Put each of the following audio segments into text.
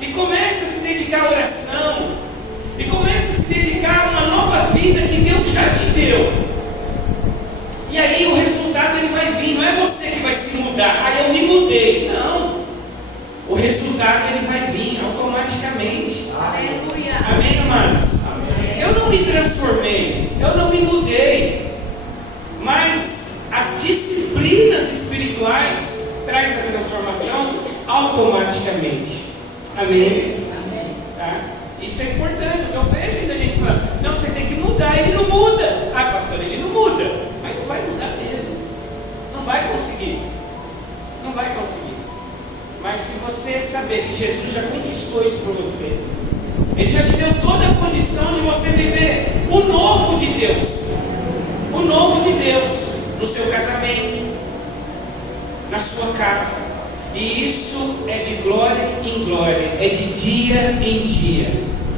E comece a se dedicar à oração. E comece a se dedicar a uma nova vida que Deus já te deu. E aí o resultado ele vai vir. Não é você que vai se mudar. Eu me mudei. Não. O resultado ele vai vir automaticamente. Aleluia. Amém, amados? Amém. Eu não me transformei. Eu não me mudei. Mas as disciplinas espirituais trazem a transformação automaticamente. Amém? Amém. Tá? Isso é importante. Eu vejo ainda gente falando, não, você tem que mudar. Ele não muda. Pastor, ele não muda. Mas não vai mudar mesmo. Não vai conseguir. Não vai conseguir. Mas se você saber que Jesus já conquistou isso por você, Ele já te deu toda a condição de você viver o novo de Deus. O novo de Deus no seu casamento, na sua casa. E isso é de glória em glória, é de dia em dia.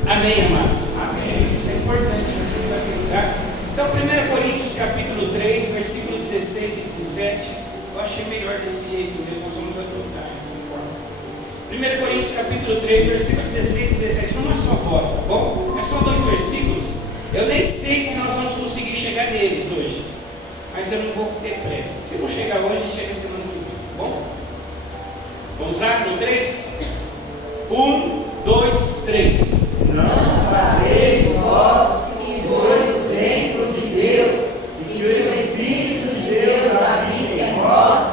Amém, amados? Amém. Isso é importante você saber, tá? Então, 1 Coríntios capítulo 3, versículo 16 e 17. Eu achei melhor desse jeito mesmo, nós vamos adotar essa forma. 1 Coríntios capítulo 3, versículo 16 e 17, numa só voz, tá bom? É só 2 versículos. Eu nem sei se nós vamos conseguir chegar neles hoje, mas eu não vou ter pressa. Se não chegar hoje, chega semana que vem, tá bom? Vamos lá no 3? 1, 2, 3. Não sabeis vós que sois o templo de Deus e que o Espírito de Deus habita em vós?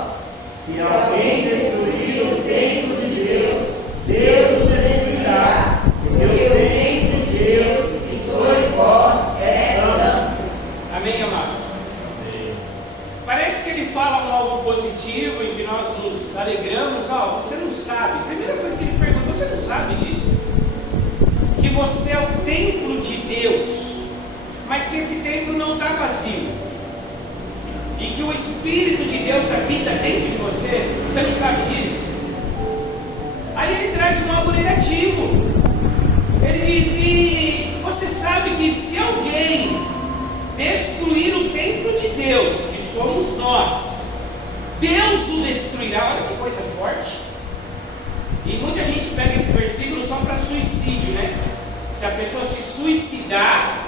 Se alguém destruir o templo de Deus, Deus o destruirá, porque o templo de Deus que sois vós é santo. Amém, amados? Parece que ele fala algo positivo em que nós nos alegramos. Você não sabe. A primeira coisa que ele pergunta, você não sabe disso? Que você é o templo de Deus, mas que esse templo não está vazio, e que o Espírito de Deus habita dentro de você. Você não sabe disso? Aí ele traz um algo negativo. Ele diz, e você sabe que se alguém destruir o templo de Deus, que somos nós, Deus o destruirá. Olha que coisa forte. E muita gente pega esse versículo só para suicídio, né? Se a pessoa se suicidar,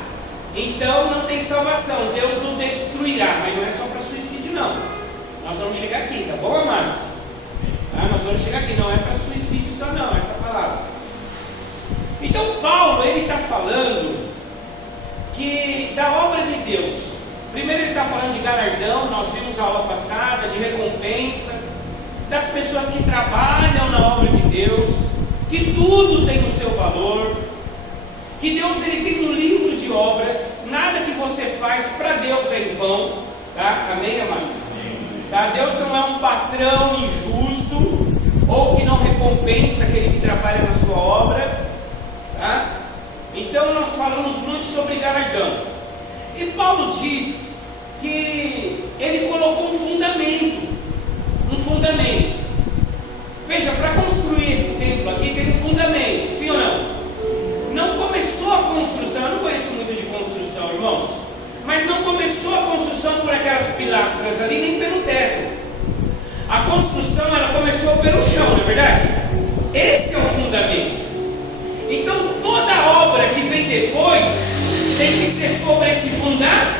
então não tem salvação, Deus o destruirá. Mas não é só para suicídio, não. Nós vamos chegar aqui, tá bom, amados? Tá? Nós vamos chegar aqui, não é para suicídio só não, essa palavra. Então Paulo, ele está falando que da obra de Deus. Primeiro ele está falando de galardão, nós vimos a aula passada, de recompensa, das pessoas que trabalham na obra de Deus, que tudo tem o seu valor, que Deus ele tem um livro de obras, nada que você faz para Deus é em vão, tá? Amém, amados? Tá? Deus não é um patrão injusto, ou que não recompensa aquele que trabalha na sua obra, tá? Então nós falamos muito sobre galardão. E Paulo diz que ele colocou um fundamento. Veja, para construir esse templo aqui tem um fundamento, sim ou não? Não começou a construção, eu não conheço muito de construção, irmãos, mas não começou a construção por aquelas pilastras ali, nem pelo teto. A construção ela começou pelo chão, não é verdade? Esse é o fundamento. Então toda obra que vem depois tem que ser sobre esse fundamento.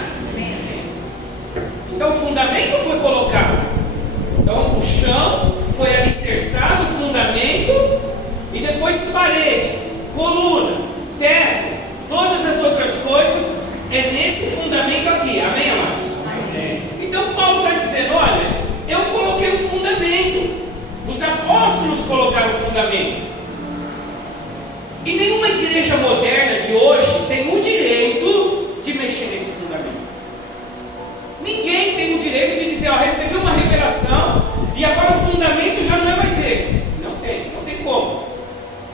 Então o fundamento foi colocado. Então o chão foi alicerçado, o fundamento, e depois parede, coluna, teto, todas as outras coisas é nesse fundamento aqui. Amém, amados? Amém. Então Paulo está dizendo, olha, eu coloquei um fundamento, os apóstolos colocaram o fundamento, e nenhuma igreja moderna de hoje tem o direito de mexer nesse fundamento. Ninguém tem o direito de dizer, recebi uma revelação e agora o fundamento já não é mais esse. Não tem como.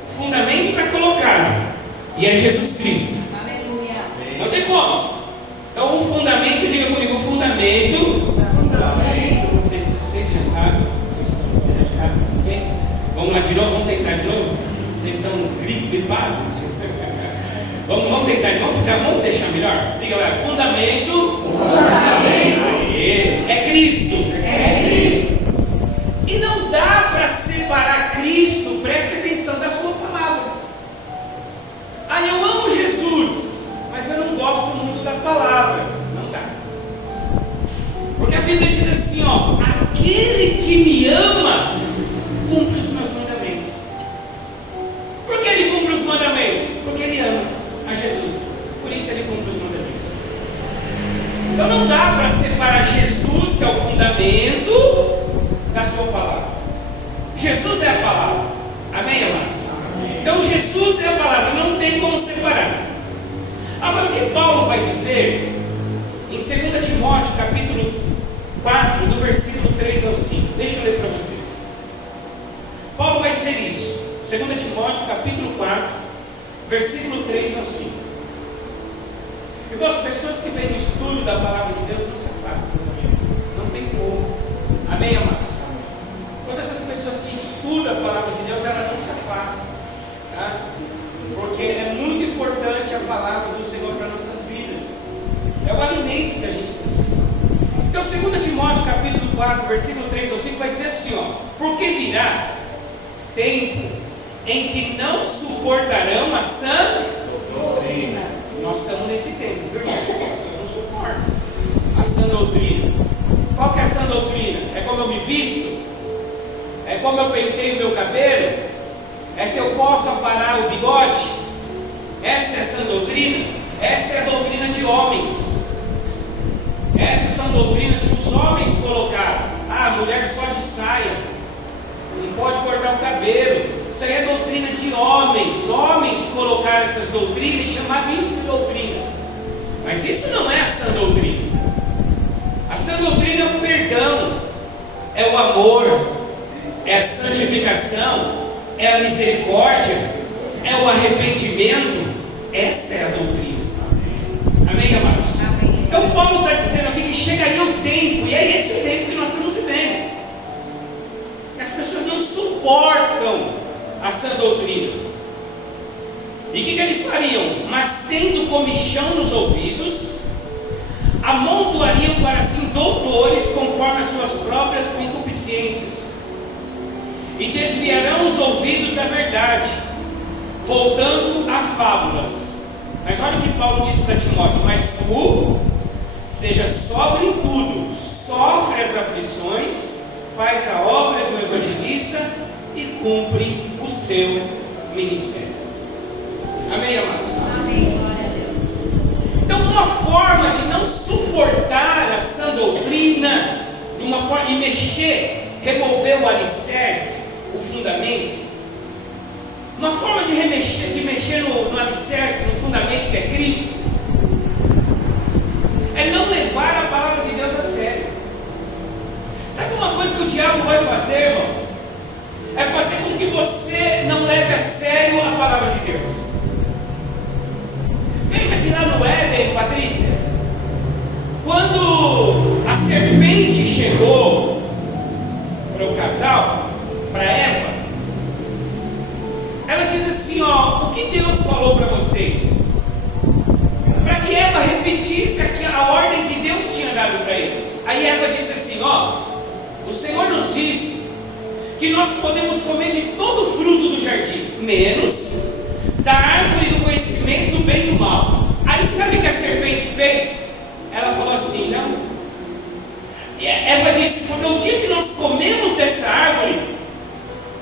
O fundamento está colocado e é Jesus Cristo. Aleluia. Não tem como. Então o fundamento, diga comigo, o fundamento. Vocês já erraram? Vocês estão errados? Okay? Vamos lá de novo, vamos tentar de novo? Vocês estão gripados? Vamos tentar, vamos deixar melhor? Diga lá, fundamento. É Cristo. E não dá para separar Cristo, preste atenção, da sua palavra. para Jesus, que é o fundamento da sua palavra. Jesus é a palavra. Amém, amados? Então Jesus é a palavra, não tem como separar. Agora o que Paulo vai dizer em 2 Timóteo capítulo 4, do versículo 3 ao 5. Deixa eu ler para você. Paulo vai dizer isso, 2 Timóteo capítulo 4, versículo 3 ao 5. Irmãos, pessoas que vêm no estudo da palavra de Deus não se afastam do Evangelho. Não tem como. Amém, amados? Todas essas pessoas que estudam a palavra de Deus, elas não se afastam, tá? Porque é muito importante a palavra do Senhor para nossas vidas. É o alimento que a gente precisa. Então 2 Timóteo capítulo 4, versículo 3 ao 5 vai dizer assim, ó: porque virá tempo em que não suportarão a sã doutrina. Nós estamos nesse tempo, viu, irmão? Nós não suportamos a sã doutrina. Qual que é a sã doutrina? É como eu me visto? É como eu penteio o meu cabelo? É se eu posso aparar o bigode? Essa é a sã doutrina? Essa é a doutrina de homens. Essas são doutrinas que os homens colocaram. Ah, a mulher só de saia, não pode cortar o cabelo. Isso aí é doutrina de homens. Homens colocaram essas doutrinas e chamaram isso de doutrina. Mas isso não é a sã doutrina. A sã doutrina é o perdão, é o amor, é a santificação, é a misericórdia, é o arrependimento. Essa é a doutrina. Amém, amados? Amém. Então Paulo está dizendo aqui que chegaria o tempo, e é esse tempo que nós estamos vivendo. As pessoas não suportam a sã doutrina. E o que eles fariam? Mas tendo comichão nos ouvidos, amontoariam para si doutores conforme as suas próprias concupiscências, e desviarão os ouvidos da verdade, voltando a fábulas. Mas olha o que Paulo diz para Timóteo: mas tu seja sóbrio em tudo, sofre as aflições, faz a obra de um evangelista e cumpre o seu ministério. Amém, amados? Amém, glória a Deus. Então, uma forma de não suportar a sã doutrina, de uma forma de mexer, remover o alicerce, o fundamento, uma forma de mexer no alicerce, no fundamento que é Cristo, é não levar a palavra de Deus a sério. Sabe uma coisa que o diabo vai fazer, irmão? É fazer com que você não leve a sério a palavra de Deus. Veja que lá no Éden, Patrícia, quando a serpente chegou para o casal, para Eva, ela diz assim, ó: o que Deus falou para vocês? Para que Eva repetisse a ordem que Deus tinha dado para eles. Aí Eva disse assim, ó: o Senhor nos disse que nós podemos comer de todo o fruto do jardim, menos da árvore do conhecimento do bem e do mal. Aí sabe o que a serpente fez? Ela falou assim, não. E Eva disse, porque o dia que nós comemos dessa árvore,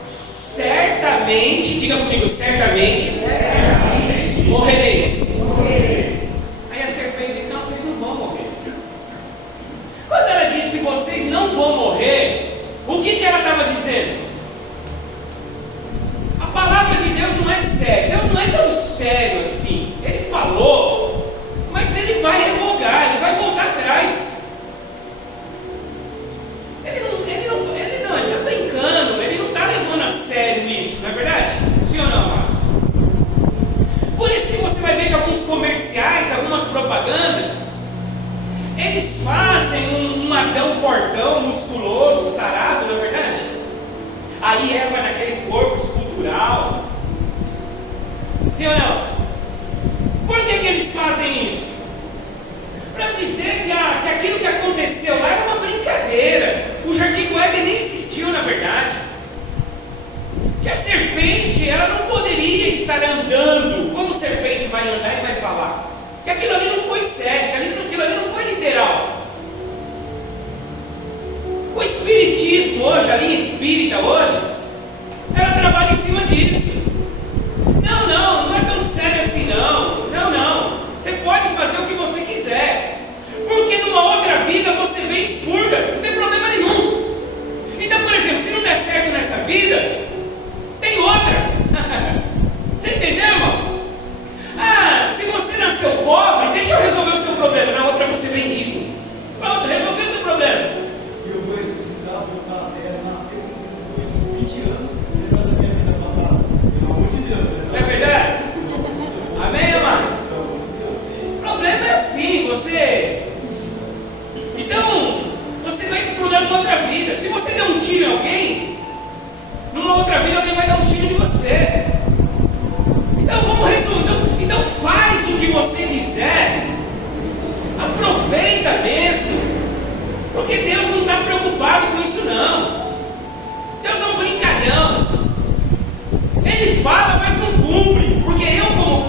certamente, diga comigo, certamente, morrereis. Aí a serpente disse, não, vocês não vão morrer. Quando ela disse, vocês não vão morrer, o que ela estava dizendo? A palavra de Deus não é séria. Deus não é tão sério assim. Ele falou, mas ele vai revogar, ele vai voltar atrás. Ele está brincando, ele não está levando a sério isso, não é verdade? Sim ou não, amados? Por isso que você vai ver que alguns comerciais, algumas propagandas, eles fazem um Adão fortão, musculoso, sarado, não é verdade? Aí Eva naquele corpo escultural. Sim ou não? Por que eles fazem isso? Para dizer que aquilo que aconteceu lá era uma brincadeira. O jardim do Éden nem existiu, na verdade. Que a serpente, ela não poderia estar andando como serpente vai andar e vai falar. Que aquilo ali não foi sério, que aquilo ali não foi literal. O espiritismo hoje, a linha espírita hoje, ela trabalha em cima disso. Não é tão sério assim não. Você pode fazer o que você quiser, porque numa outra vida você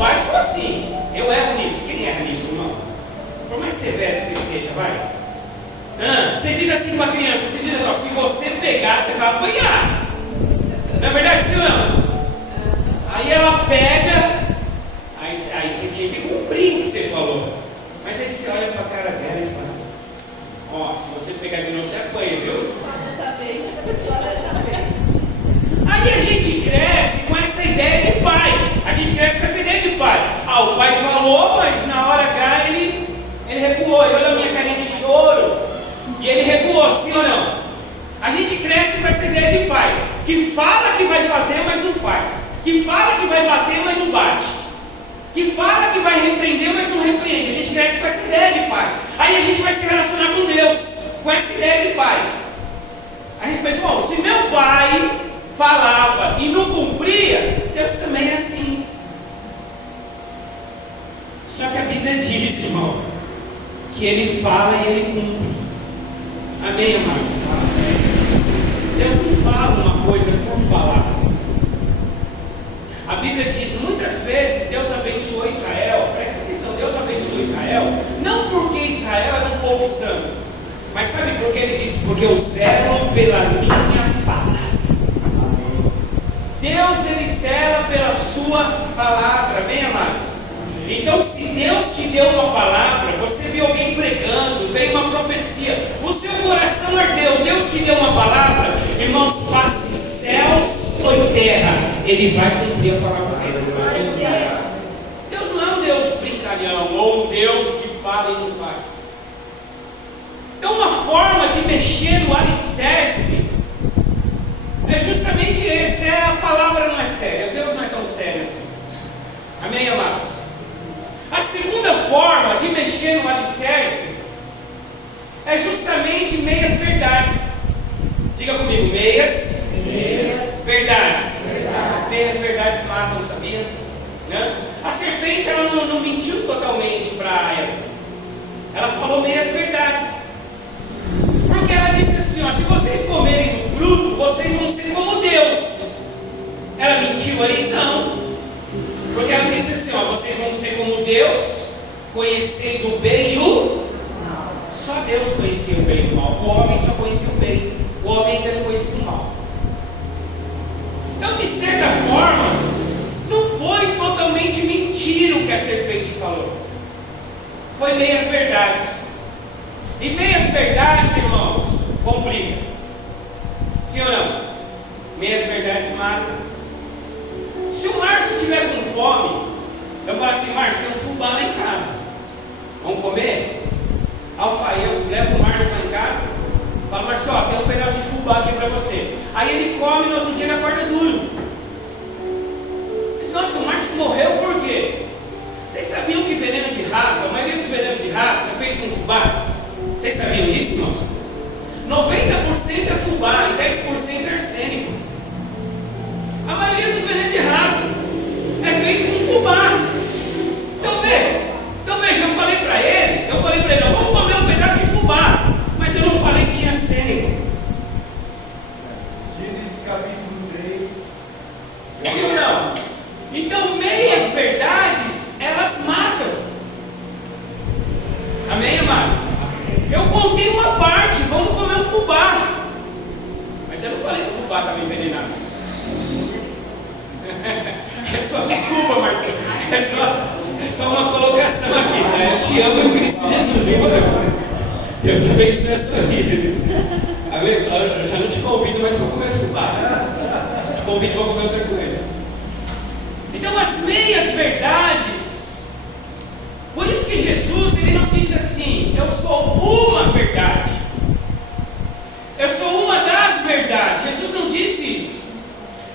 pai, sou assim. Eu erro nisso. Quem erra nisso, irmão? Por mais severo que você seja, vai. Você diz assim para a criança, você diz assim, se você pegar, você vai apanhar. Não é verdade, sim ou não? Aí ela pega, aí você tinha que cumprir o que você falou. Mas aí você olha para a cara dela e fala, se você pegar de novo, você apanha, viu? Aí a gente cresce com essa ideia de pai. A gente cresce com essa ideia de pai. O pai falou, mas na hora H ele recuou. Ele olha a minha carinha de choro e ele recuou, sim ou não? A gente cresce com essa ideia de pai, que fala que vai fazer, mas não faz, que fala que vai bater, mas não bate, que fala que vai repreender, mas não repreende. A gente cresce com essa ideia de pai. Aí a gente vai se relacionar com Deus com essa ideia de pai. A gente pensa, bom, se meu pai falava e não cumpria, Deus também é assim. Só que a Bíblia diz, irmão, que Ele fala e Ele cumpre. Amém, amados? Deus não fala uma coisa por falar. A Bíblia diz, muitas vezes Deus abençoou Israel. Presta atenção, Deus abençoou Israel, não porque Israel era um povo santo, mas sabe por que Ele diz? Porque eu zelo pela minha palavra. Deus, Ele zela pela sua palavra. Amém, amados? Então, se Deus te deu uma palavra, você viu alguém pregando, veio uma profecia, o seu coração ardeu, Deus te deu uma palavra, irmãos, passe céus ou terra, Ele vai cumprir a palavra dele. Deus não é um Deus brincalhão, ou um Deus que fala e não faz. Então, uma forma de mexer no alicerce é justamente esse. A palavra não é séria, Deus não é tão sério assim. Amém, amados? A segunda forma de mexer no alicerce é justamente meias verdades. Diga comigo, meias verdades. Meias verdades matam, sabia? Né? A serpente ela não mentiu totalmente para Eva. Ela falou meias verdades. Porque ela disse assim, se vocês comerem do fruto, vocês vão ser como Deus. Ela mentiu aí? Não. Porque ela disse assim, vocês vão ser como Deus, conhecendo o bem e o mal. Só Deus conhecia o bem e o mal. O homem só conhecia o bem. O homem ainda não conhecia o mal. Então, de certa forma, não foi totalmente mentira o que a serpente falou. Foi meias verdades. E meias verdades, irmãos, complicam. Sim ou não? Meias verdades matam. Se o Márcio estiver com fome, eu falo assim, Márcio, tem um fubá lá em casa, vamos comer? Eu levo o Márcio lá em casa, falo, Márcio, tem um pedaço de fubá aqui para você. Aí ele come e no outro dia ele acorda duro. Diz, nossa, o Márcio morreu por quê? Vocês sabiam que veneno de rato, a maioria dos venenos de rato é feito com fubá? Vocês sabiam disso, irmãos? 90% é fubá e 10% é arsênico. A maioria dos venenos de rato é feito com fubá. Então veja, eu falei para ele, vamos comer um pedaço de fubá, mas eu não falei que tinha arsênico. Gênesis capítulo 3. Sim ou não? Então meias verdades, elas matam. Amém, amados? Eu contei uma parte, vamos comer um fubá, mas eu não falei que o fubá estava envenenado. É só desculpa, Marcelo. É só uma colocação aqui, tá? Eu te amo em Cristo Jesus, viu, meu? Deus abençoe essa vida. Eu já não te convido mais para comer fubá. Te convido para comer outra coisa. Então, as meias verdades. Por isso que Jesus, ele não disse assim, eu sou uma verdade. Eu sou uma das verdades. Jesus não disse isso.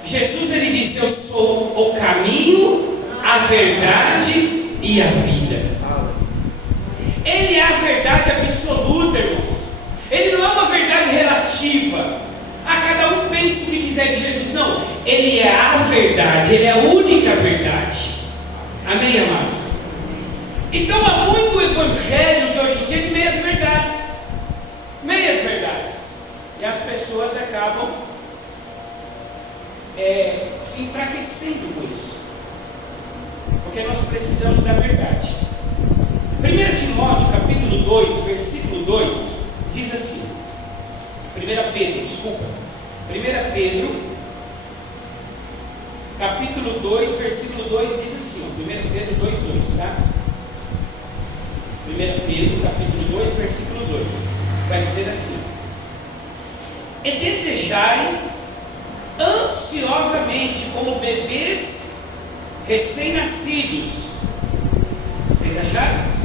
Jesus, ele disse, eu sou o caminho, a verdade e a vida. Ele é a verdade absoluta, irmãos. Ele não é uma verdade relativa. Cada um pensa o que quiser de Jesus. Não, ele é a verdade. Ele é a única verdade. Amém, amados? Então há muito evangelho de hoje em dia de meias verdades. Meias verdades. E as pessoas acabam se enfraquecendo com isso. porque nós precisamos da verdade. 1 Timóteo capítulo 2, versículo 2, diz assim, 1 Pedro, capítulo 2, versículo 2 diz assim, 1 Pedro 2, 2, tá? 1 Pedro, capítulo 2, versículo 2, vai dizer assim: e desejai ansiosamente, como bebês recém-nascidos. Vocês acharam?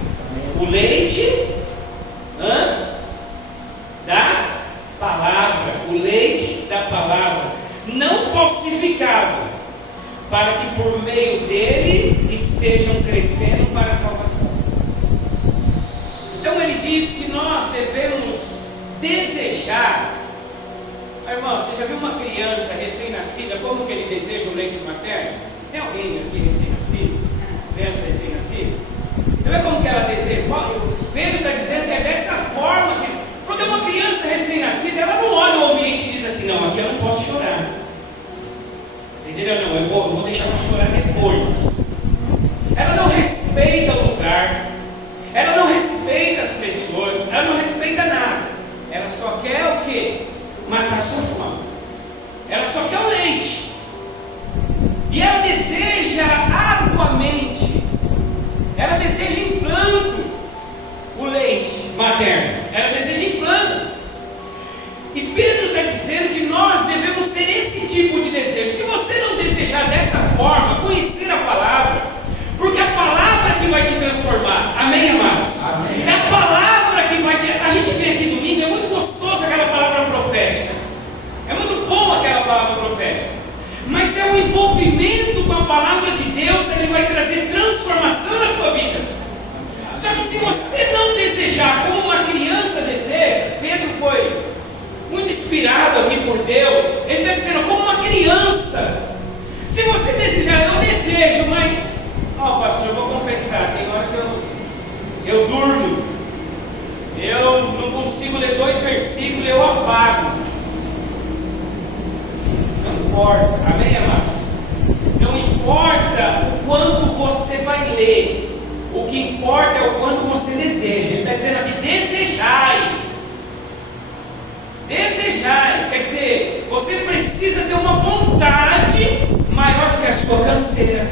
O leite da palavra, o leite da palavra, não falsificado, para que por meio dele estejam crescendo para a salvação. Então ele diz que nós devemos desejar. Irmão, você já viu uma criança recém-nascida, como que ele deseja o leite materno? Tem alguém aqui recém-nascido? Criança recém-nascida? Você vê como que ela deseja? Pedro está dizendo que é dessa forma que... Porque uma criança recém-nascida, ela não olha o ambiente e diz assim, não, aqui eu não posso chorar. Entendeu? Não, eu vou deixar para chorar depois. Ela não respeita o lugar, ela não respeita as pessoas, ela não respeita nada. Ela só quer o quê? Matar a sua fome. Ela só quer o leite. E ela deseja arduamente, ela deseja em planto o leite materno. Ela deseja em planto. E Pedro está dizendo que nós devemos ter esse tipo de desejo. Se você não desejar dessa forma, conhecer a palavra, porque a palavra que vai te transformar. Amém, amados? Amém. É a palavra que vai te... A gente vem aqui domingo, é muito gostoso aquela palavra profética. É muito bom aquela palavra profética. Mas é o envolvimento com a palavra de Deus que vai trazer transformação na sua vida. Só que se você não desejar como uma criança deseja, Pedro foi muito inspirado aqui por Deus. Ele está dizendo como uma criança. Se você desejar, eu desejo, mas... pastor, eu vou confessar, tem hora que eu durmo, eu não consigo ler 2 versículos, eu apago. Não importa, amém, amados? Não importa o quanto você vai ler, o que importa é o quanto você deseja. Ele está dizendo aqui, desejai. Desejai, quer dizer, você precisa ter uma vontade maior do que a sua canseira.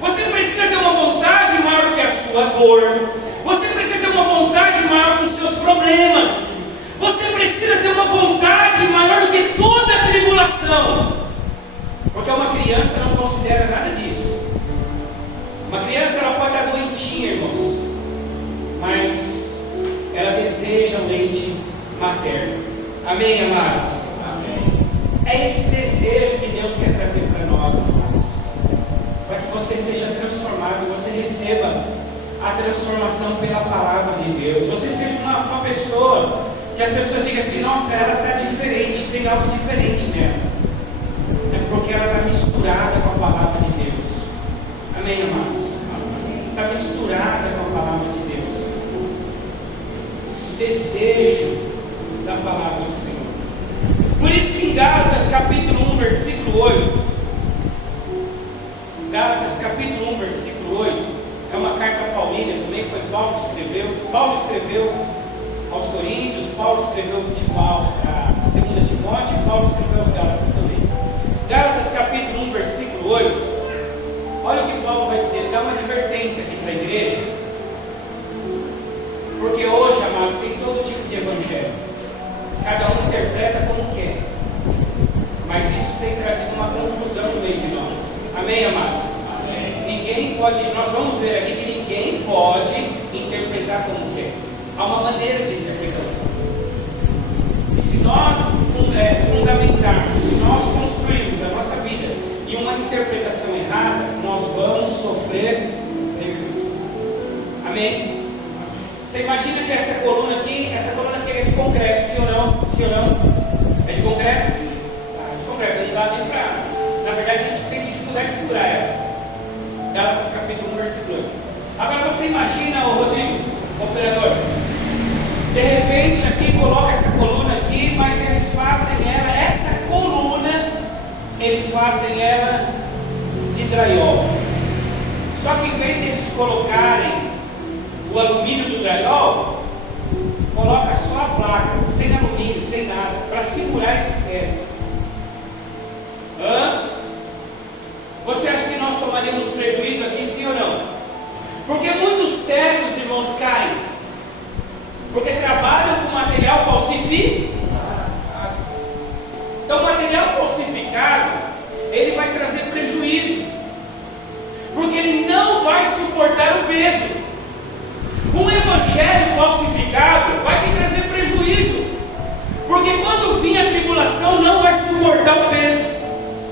Você precisa ter uma vontade maior do que a sua dor. Você precisa ter uma vontade maior dos seus problemas. Você precisa ter uma vontade maior do que toda a tribulação. Porque uma criança não considera nada disso. Uma criança ela pode estar doentinha, irmãos, mas ela deseja o leite materno. Amém, amados? Amém. É esse desejo que Deus quer trazer para nós, amados, para que você seja transformado, você receba a transformação pela palavra de Deus. Você seja uma pessoa que as pessoas digam assim, nossa, ela está diferente, tem algo diferente nela. É porque ela está misturada com a palavra de Deus. Amém, amados? Está misturada com a palavra de Deus. O desejo da palavra do Senhor. Por isso que em Gálatas capítulo 1, versículo 8, Gálatas capítulo 1, versículo 8, é uma carta paulina, também foi Paulo que escreveu. Paulo escreveu aos Coríntios, Paulo escreveu a 2 Timóteo, e Paulo escreveu aos Gálatas também. Gálatas capítulo 1, versículo 8, olha o que Paulo vai dizer, dá uma advertência aqui para a igreja, porque hoje, amados, tem todo tipo de evangelho. Cada um interpreta como quer, mas isso tem trazido uma confusão no meio de nós. Amém, amados? Amém. Ninguém pode, nós vamos ver aqui que ninguém pode interpretar como quer. Há uma maneira de interpretação. E se nós fundamentarmos, se nós construirmos a nossa vida em uma interpretação errada, nós vamos sofrer prejuízo. Amém? Você imagina que essa coluna aqui é de concreto, sim ou não? Sim ou não? É de concreto? Ah, de concreto, não dá nem para. Na verdade, a gente tem dificuldade de furar ela. Gálatas capítulo 1, versículo 8. Agora você imagina, o Rodrigo, operador, de repente aqui coloca essa coluna aqui, mas eles fazem ela, essa coluna, eles fazem ela de drywall. Só que em vez de eles colocarem o alumínio do drywall, coloca só a placa, sem alumínio, sem nada, para segurar esse ferro. Você acha que nós tomaríamos prejuízo aqui, sim ou não? Porque muitos tetos, irmãos, caem, porque trabalham com material falsificado. Então, o material falsificado, ele vai trazer prejuízo, porque ele não vai suportar o peso. Um evangelho falsificado vai te trazer prejuízo, porque quando vir a tribulação não vai suportar o peso,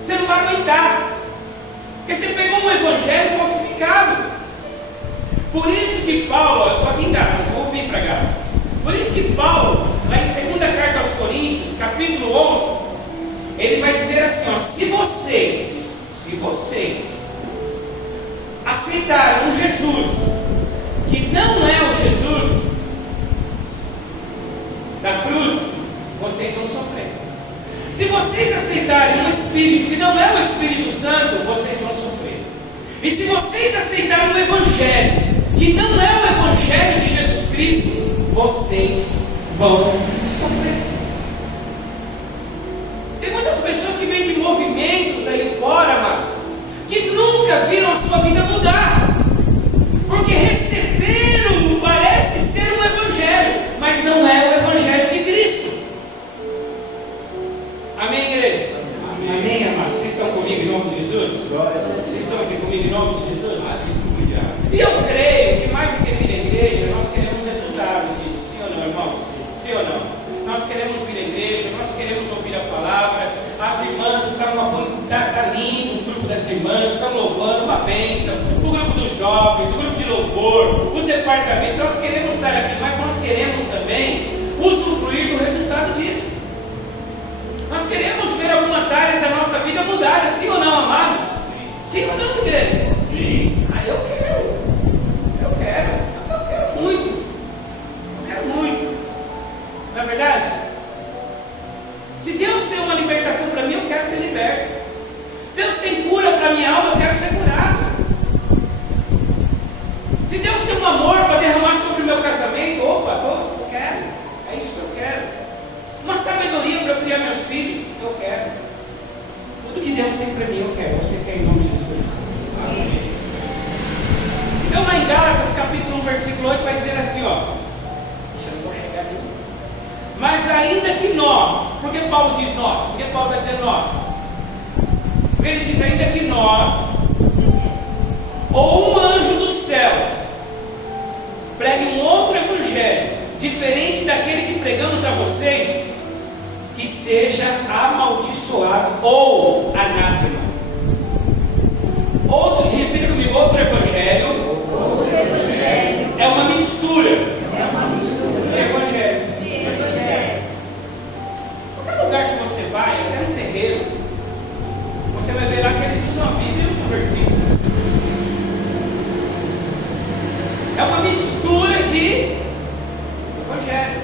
você não vai aguentar, porque você pegou um evangelho falsificado. Por isso que Paulo, estou aqui em Gálatas, vou vir para Gálatas. Por isso que Paulo, lá em 2ª carta aos Coríntios, capítulo 11, ele vai dizer assim, se vocês aceitarem um Jesus que não é o Jesus da cruz, vocês vão sofrer. Se vocês aceitarem um Espírito que não é o Espírito Santo, vocês vão sofrer. E se vocês aceitarem um Evangelho que não é o Evangelho de Jesus Cristo, vocês vão sofrer. Tem muitas pessoas que vêm de movimentos aí fora, amados, que nunca viram a sua vida mudar, porque receberam, parece ser um Evangelho, mas não é o Evangelho de Cristo. Amém, igreja? Amém, amados? Vocês estão comigo em nome de Jesus? Vocês estão aqui comigo em nome de Jesus? E eu creio que mais do que vir à igreja, nós queremos resultado disso, sim ou não, irmãos? Sim ou não? Nós queremos vir à igreja, nós queremos ouvir a palavra. As irmãs está lindo, o grupo das irmãs estão louvando, uma bênção. O grupo dos jovens, o grupo de louvor, os departamentos, nós queremos estar aqui, mas nós queremos também usufruir do resultado disso. Nós queremos ver algumas áreas da nossa vida mudadas, sim ou não, amados? Sim ou não, igreja? Sim. Eu quero muito. Não é verdade? Se Deus tem uma libertação para mim, eu quero ser liberto. Deus tem cura para minha alma, eu quero ser curado. Se Deus tem um amor para derramar sobre o meu casamento, eu quero. É isso que eu quero. Uma sabedoria para criar meus filhos, eu quero. Tudo que Deus tem para mim, eu quero. Você quer em nome de Jesus? Amém. Então lá em Gálatas capítulo 1, versículo 8 vai dizer assim, deixa eu chegar ali. Mas ainda que nós, por que Paulo diz nós? Por que Paulo está dizendo nós? Ele diz ainda que nós, ou um anjo dos céus, pregue um outro evangelho, diferente daquele que pregamos a vocês, que seja amaldiçoado ou anátema. Repita comigo, outro evangelho é uma mistura de evangelho. Qualquer lugar que você vai, até no terreiro, você vai ver lá que eles usam a Bíblia e usam versículos. É uma mistura de evangelho.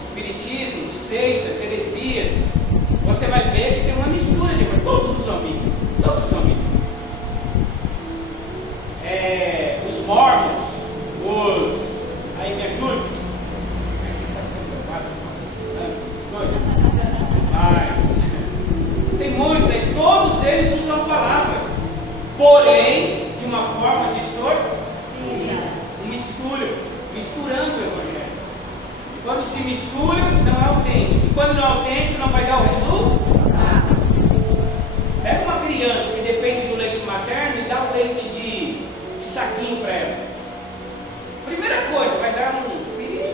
Espiritismo, seitas, heresias. Você vai ver que tem uma mistura de evangelho. Todos usam a Bíblia. Os mormons, aí me ajude. Mas tem muitos aí, todos eles usam a palavra, porém de uma forma distorcida, misturando o evangelho. E quando se mistura, não é autêntico. E quando não é autêntico, não vai dar o resultado. Pega uma criança que depende do leite materno e dá o leite de saquinho para ela. Primeira coisa, vai dar um perigo.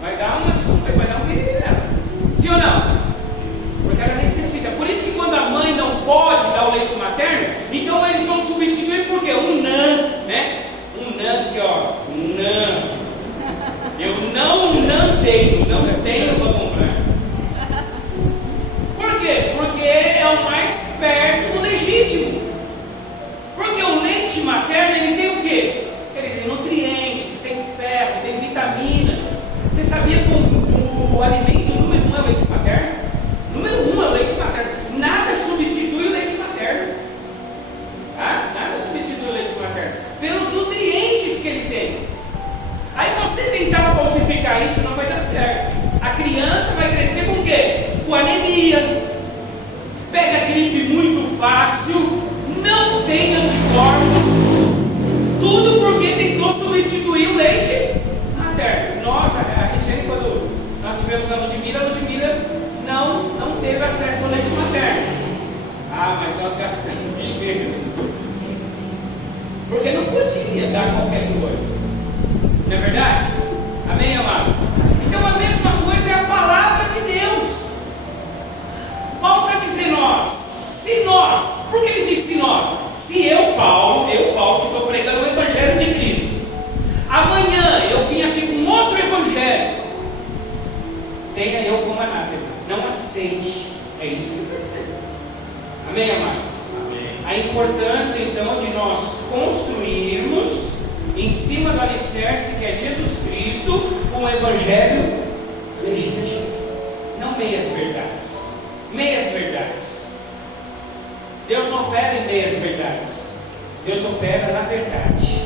Vai dar um perigo nela. Sim ou não? Porque ela necessita. Por isso que quando a mãe não pode dar o leite materno, então eles vão substituir por quê? Um NAN, né? Um NAN aqui, um NAN. Eu não tenho para comprar. Por quê? Porque é o mais perto do legítimo. Porque o leite materno, ele tem o quê? Ele tem nutrientes, tem ferro, tem vitaminas. Você sabia como e muito fácil, não tem anticorpos, tudo porque tentou substituir o leite materno. Nossa, a Regiane, quando nós tivemos a Ludmila não teve acesso ao leite materno. Ah, mas nós gastamos dinheiro, porque não podia dar qualquer coisa, não é verdade? Amém, amados? Então a mesma coisa é a palavra de Deus. Paulo está dizendo nós, por que ele disse nós? Se eu, Paulo, que estou pregando o Evangelho de Cristo, amanhã eu vim aqui com outro Evangelho, tenha eu como anátema, não aceite. É isso que ele está dizendo. Amém, amados? Amém. A importância então de nós construirmos em cima do alicerce que é Jesus Cristo, um Evangelho legítimo, não meias verdades. Meias verdades. Deus não opera em meias verdades. Deus opera na verdade.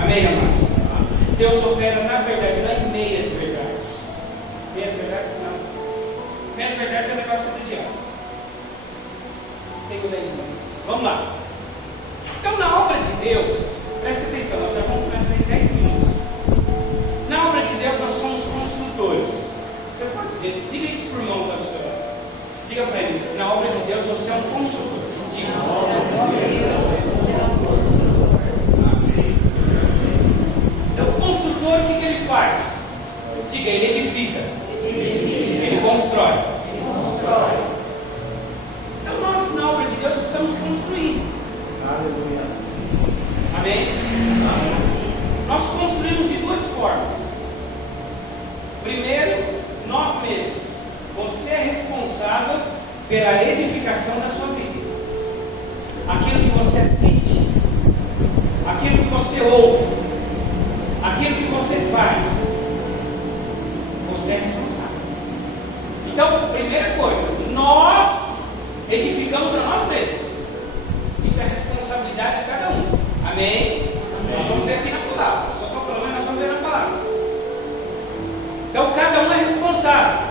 Amém, amados? Amém. Deus opera na verdade, não em meias verdades. Meias verdades não. Meias verdades é um negócio do diabo. Tenho 10 minutos. Vamos lá. Então, na obra de Deus, preste atenção, nós já vamos finalizar em 10 minutos. Na obra de Deus, nós somos construtores. Você pode dizer, diga isso para o irmão que está do seu lado. Diga para ele, na obra de Deus, você é um construtor. Diga. Na obra de Deus, você é um construtor. Amém. Então, o construtor, o que ele faz? Diga, ele edifica. Ele constrói. Então, nós, na obra de Deus, estamos construindo. Aleluia. Amém? Nós construímos de duas formas. Primeiro, nós mesmos. Você é responsável pela edificação da sua vida. Aquilo que você assiste, aquilo que você ouve, aquilo que você faz, você é responsável. Então, primeira coisa, nós edificamos a nós mesmos. Isso é responsabilidade de cada um. Amém? Nós vamos ver aqui na palavra. Eu só estou falando, mas nós vamos ver na palavra. Então, cada um é responsável.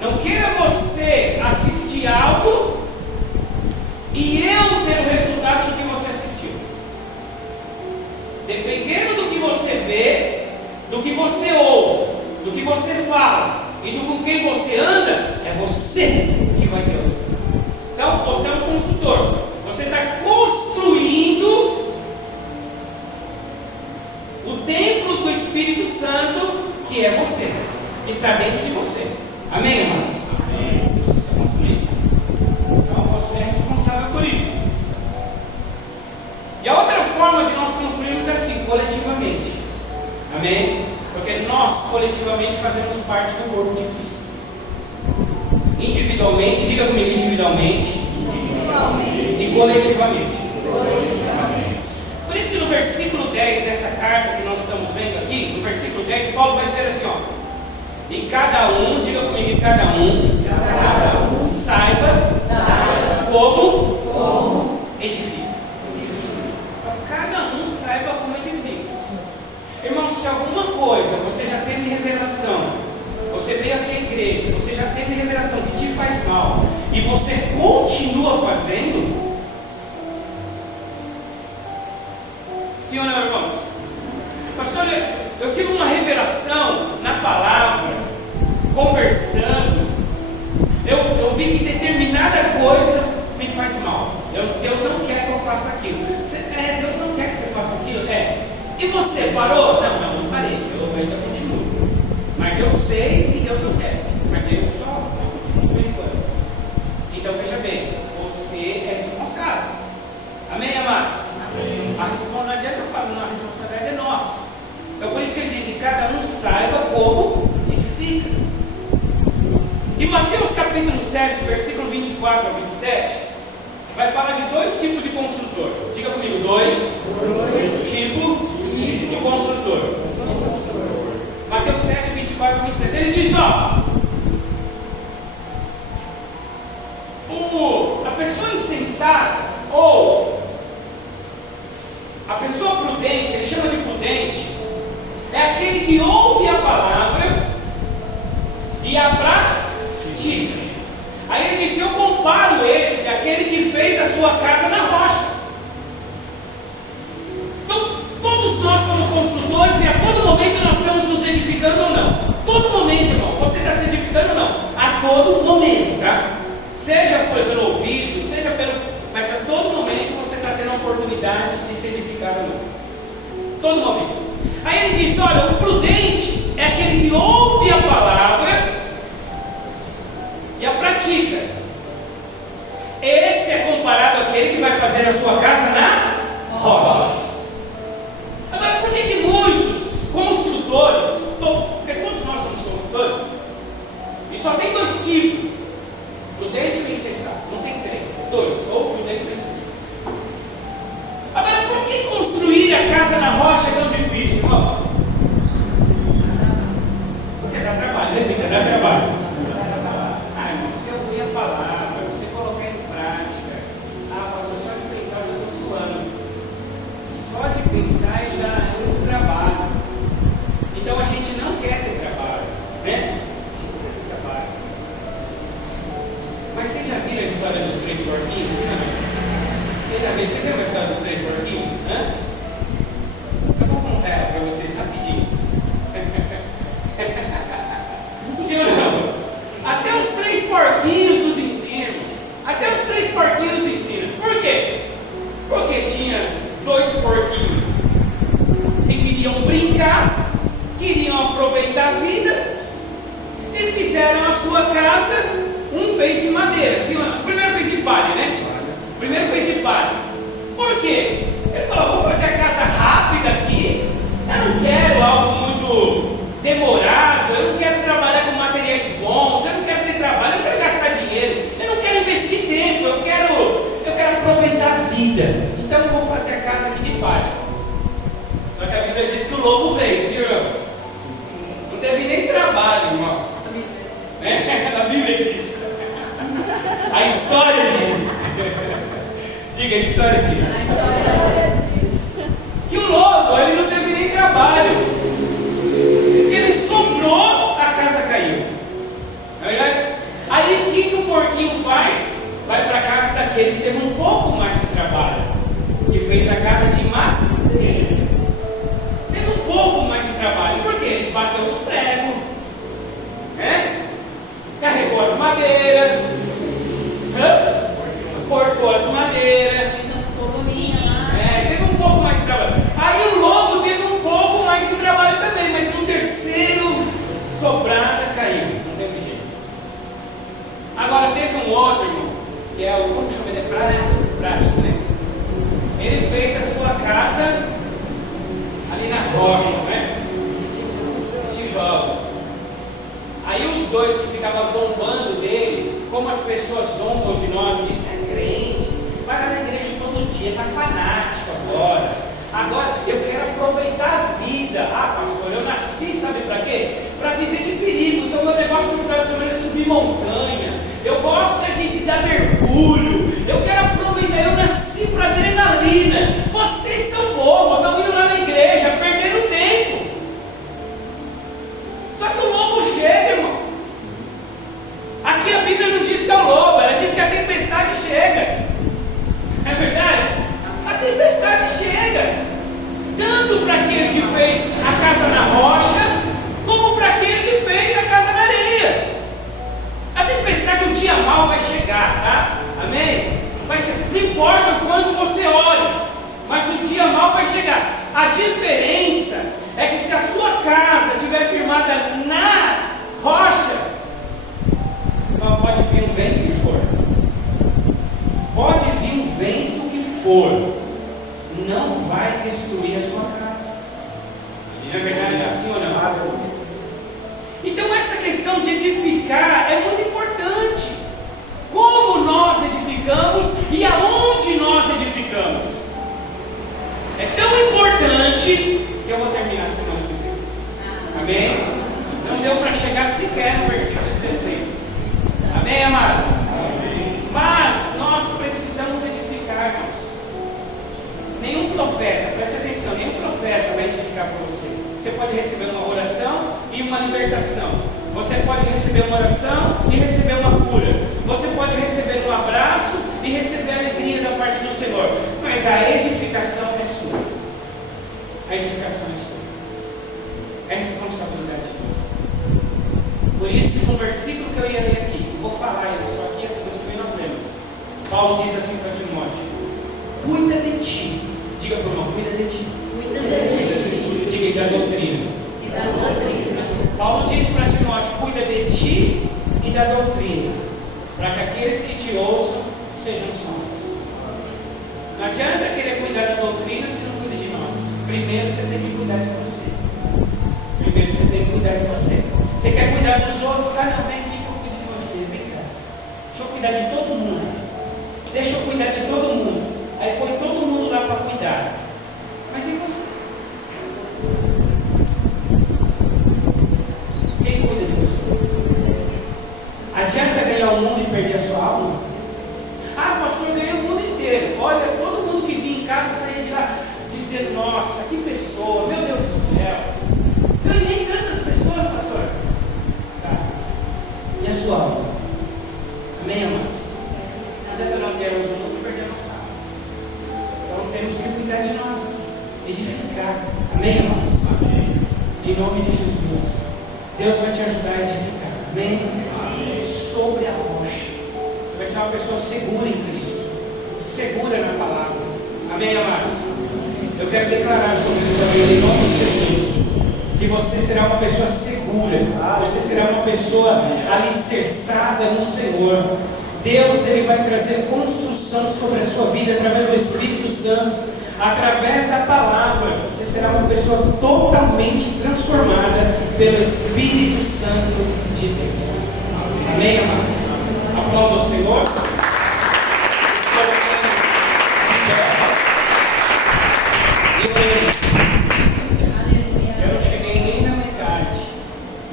Não queira você assistir algo e eu ter o resultado do que você assistiu. Dependendo do que você vê, do que você ouve, do que você fala e do com quem você anda, é você que vai ter o resultado. Então, você é um construtor. Você está construindo o templo do Espírito Santo, que é você, que está dentro de você. Amém, irmãos? Amém. Você está construindo. Então, você é responsável por isso. E a outra forma de nós construirmos é assim, coletivamente. Amém? Porque nós, coletivamente, fazemos parte do corpo de Cristo. Individualmente, diga comigo, individualmente. E coletivamente. Por isso que no versículo 10 dessa carta que nós estamos vendo aqui, no versículo 10, Paulo vai dizer assim, ó. E cada um, diga comigo, e cada um saiba como edifica. Então, cada um saiba como edifica. Irmão, se alguma coisa você já teve revelação, você veio aqui à igreja, você já teve revelação que te faz mal, e você continua fazendo, sim ou não, irmãos? Pastor, eu tive uma revelação na palavra, conversando, eu vi que determinada coisa me faz mal. Deus não quer que eu faça aquilo. Deus não quer que você faça aquilo. E você parou? Não parei. Eu ainda continuo. Mas eu sei que Deus não quer. Mas eu só continuo de vez em quando. Então veja bem, você é responsável. Amém, amados? Amém. A responsabilidade, eu falo, não, a responsabilidade é nossa. Então por isso que ele diz, e cada um saiba como edifica. E Mateus capítulo 7, versículo 24 a 27, vai falar de dois tipos de construtor. Diga comigo, dois tipos de construtor. Mateus 7, 24 a 27. Ele diz, ó, a pessoa insensata, ou a pessoa prudente, ele chama de prudente, é aquele que ouve a palavra e a pratica. Aí ele sua casa na rocha. Então, todos nós somos construtores e a todo momento nós estamos nos edificando ou não. Todo momento, irmão, você está se edificando ou não? A todo momento, tá? Seja pelo ouvido, seja pelo... Mas a todo momento você está tendo a oportunidade de se edificar ou não. Todo momento. Aí ele diz, olha, o prudente é aquele que ouve a palavra e a pratica. Esse é comparado àquele que vai fazer a sua casa na rocha. Agora, por que muitos construtores, porque todos nós somos construtores, e só tem dois tipos, prudente e insensato, não tem três, dois, ou prudente ou insensato. Agora, por que construir a casa na rocha é tão difícil, irmão? Porque dá trabalho, repita, dá trabalho. Mas se ouvir a palavra, você colocar em prática, pastor, só de pensar eu já estou suando. Só de pensar já é um trabalho. Então a gente não quer ter trabalho, né? A gente não quer ter trabalho. Mas vocês já viram a história dos 3 porquinhos? Vocês já viram a história dos 3 porquinhos? Eu vou contar ela para vocês rapidinho. Sim ou não? Até os 3 porquinhos nos ensinam. Até os 3 porquinhos nos ensinam. Por quê? Porque tinha 2 porquinhos que queriam brincar, queriam aproveitar a vida e fizeram a sua casa. Um fez de madeira, o primeiro fez de palha, né? O primeiro fez de palha. Por quê? Ele falou, vou fazer a casa rápida aqui, eu não quero algo muito demorado, eu não quero trabalhar com materiais bons, eu não quero ter trabalho, eu não quero gastar dinheiro, eu não quero investir tempo, eu quero aproveitar a vida. Então eu vou fazer a casa aqui de palha. Só que a Bíblia diz que o lobo veio, sim ou não? Não teve nem trabalho, irmão. A Bíblia diz. A história diz. Diga, a história diz. A história diz. Que o lobo, ele não teve nem trabalho. Diz que ele soprou, a casa caiu. Não é verdade? Aí o que o porquinho faz? Vai para a casa daquele que teve um pouco mais de trabalho, que fez a casa de madeira. Teve um pouco mais de trabalho. Por quê? Ele bateu os pregos, né? Carregou as madeiras, cortou as madeiras, teve um pouco mais de trabalho. Aí o lobo teve um pouco mais de trabalho também, mas no terceiro sobrada caiu, não teve jeito. Agora teve um outro, irmão, que é o, como chama ele? É prático, né? Ele fez a sua casa ali na rocha, né? Tijolos. Aí os dois que ficavam zombando dele, como as pessoas zombam de nós, disse, é crente, vai lá na igreja todo dia, está fanático agora. Agora eu quero aproveitar a vida. Pastor, eu nasci, sabe para quê? Para viver de perigo. Então meu negócio no final de semana é subir montanha. Eu gosto de dar mergulho. Eu quero aproveitar, eu nasci para adrenalina. Vocês são bobos, estão indo lá na igreja, perdendo tempo. Só que o lobo chega, irmão. Aqui a Bíblia não diz que é o lobo, ela diz que a tempestade chega. É verdade? A tempestade chega. Tanto para aquele que fez a casa na rocha, como para aquele que fez a casa na areia. A tempestade, um dia mal vai chegar, tá? Amém? Vai chegar. Não importa quando você olha, mas o dia mal vai chegar. A diferença é que se a sua casa estiver firmada na rocha, pode vir o vento que for. Pode vir o vento que for. Não vai destruir a sua casa. Não é verdade assim ou não? Então essa questão de edificar é muito importante. Como nós edificamos e aonde nós edificamos. É tão importante que eu vou terminar a semana que vem. Amém? Não deu para chegar sequer no versículo 16. Amém, amados? Amém. Mas nós precisamos edificar, irmãos. Nenhum profeta, preste atenção, nenhum profeta vai edificar por você. Você pode receber uma oração e uma libertação. Você pode receber uma oração e receber uma cura. Você pode receber um abraço e receber a alegria da Paulo diz assim para Timóteo: cuida de ti. Diga para o irmão: cuida de ti. Cuida de ti. Diga: e da doutrina. E da doutrina. Paulo diz para Timóteo: cuida de ti e da doutrina, para que aqueles que te ouçam sejam salvos. Não adianta querer cuidar da doutrina se não cuida de nós. Primeiro você tem que cuidar de você. Primeiro você tem que cuidar de você. Você quer cuidar dos outros? Ah, não, vem aqui que eu cuido de você. Vem cá. Deixa eu cuidar de todo mundo. Deixa eu cuidar de todo mundo. Aí põe todo mundo lá para cuidar. Mas e você? Quem cuida de você? Adianta ganhar o mundo e perder a sua alma? Ah, pastor, ganhei o mundo inteiro. Olha, todo mundo que vinha em casa saía de lá dizendo: nossa, que pessoa, meu Deus do céu. Ganhei tantas pessoas, pastor. Tá. E a sua alma? Amém, amados? Não adianta nós ganharmos o mundo e perder a nossa alma. Então temos que cuidar de nós, edificar. Amém, amados? Amém. Em nome de Jesus. Deus vai te ajudar a edificar. Amém? Amém. Sobre a rocha. Você vai ser uma pessoa segura em Cristo. Segura na palavra. Amém, amados? Eu quero declarar sobre isso também, em nome de Jesus, que você será uma pessoa segura. Você será uma pessoa alicerçada no Senhor. Deus, Ele vai trazer construção sobre a sua vida através do Espírito Santo. Através da palavra, você será uma pessoa totalmente transformada pelo Espírito Santo de Deus. Amém, amados? Aplauda o Senhor. Eu não cheguei nem na metade,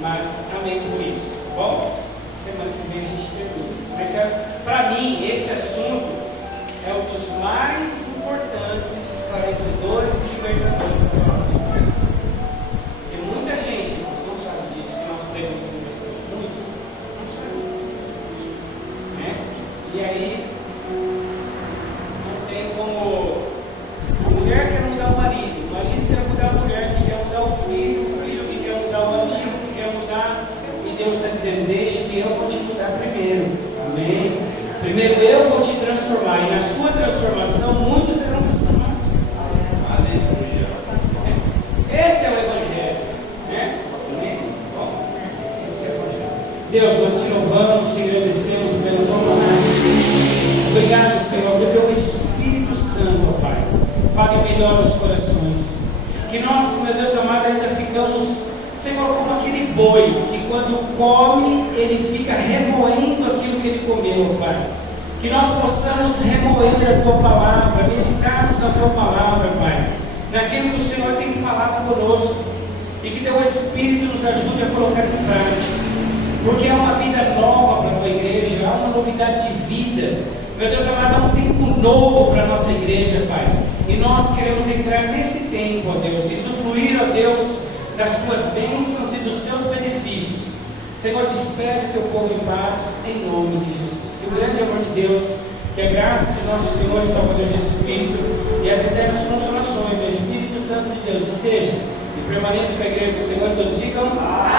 mas amém por isso. Bom, semana que vem a gente termina. Mas para mim, esse assunto é um dos mais importantes, esclarecedores e libertadores da nossa vida. Porque muita gente, irmãos, não sabe disso, que nós pregamos no universidade. Muitos não sabem. Né? E aí, não tem como. A mulher quer mudar o marido quer mudar a mulher, que quer mudar o filho que quer mudar o amigo, que quer mudar. E Deus está dizendo: deixa que eu vou te mudar primeiro. Amém? Primeiro eu vou te transformar, e na sua transformação muitos serão transformados. Aleluia. Esse é o Evangelho, né? Bom, esse é o Evangelho. Deus, nós te louvamos, te agradecemos pela tua palavra. Obrigado, Senhor, pelo teu Espírito Santo, ó Pai. Fale melhor os corações. Que nós, meu Deus amado, ainda ficamos, Senhor, como aquele boi que quando come, ele fica remoendo aquilo que ele comeu, Pai. Que nós possamos remoer a Tua Palavra, meditarmos na Tua Palavra, Pai, naquilo que o Senhor tem falado conosco, e que Teu Espírito nos ajude a colocar em prática, porque há uma vida nova para a Tua igreja, há uma novidade de vida, meu Deus amado, há um tempo novo para a nossa igreja, Pai, e nós queremos entrar nesse tempo, ó Deus, e usufruir, ó Deus, das Tuas bênçãos e dos Teus benefícios. Senhor, despede Teu povo em paz, em nome de Jesus. Que o grande amor de Deus, que a graça de nosso Senhor e Salvador Jesus Cristo e as eternas consolações do Espírito Santo de Deus esteja e permaneça com a igreja do Senhor. Todos digam amém.